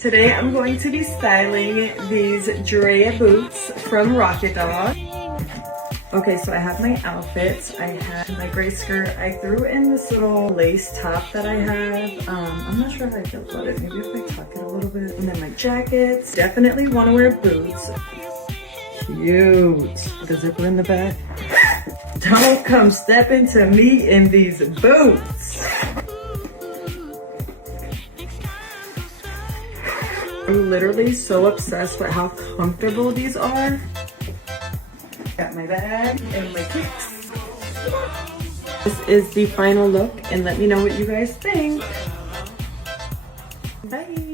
Today I'm going to be styling these Drea boots from Rocket Dog. Okay, so I have my outfits. I have my gray skirt. I threw in this little lace top that I have. I'm not sure how I feel about it. Maybe if I tuck it a little bit. And then my jackets. Definitely want to wear boots. Cute. The zipper in the back. Don't come step into me in these boots. I'm literally so obsessed with how comfortable these are. Got my bag and my kicks. This is the final look, and let me know what you guys think. Bye.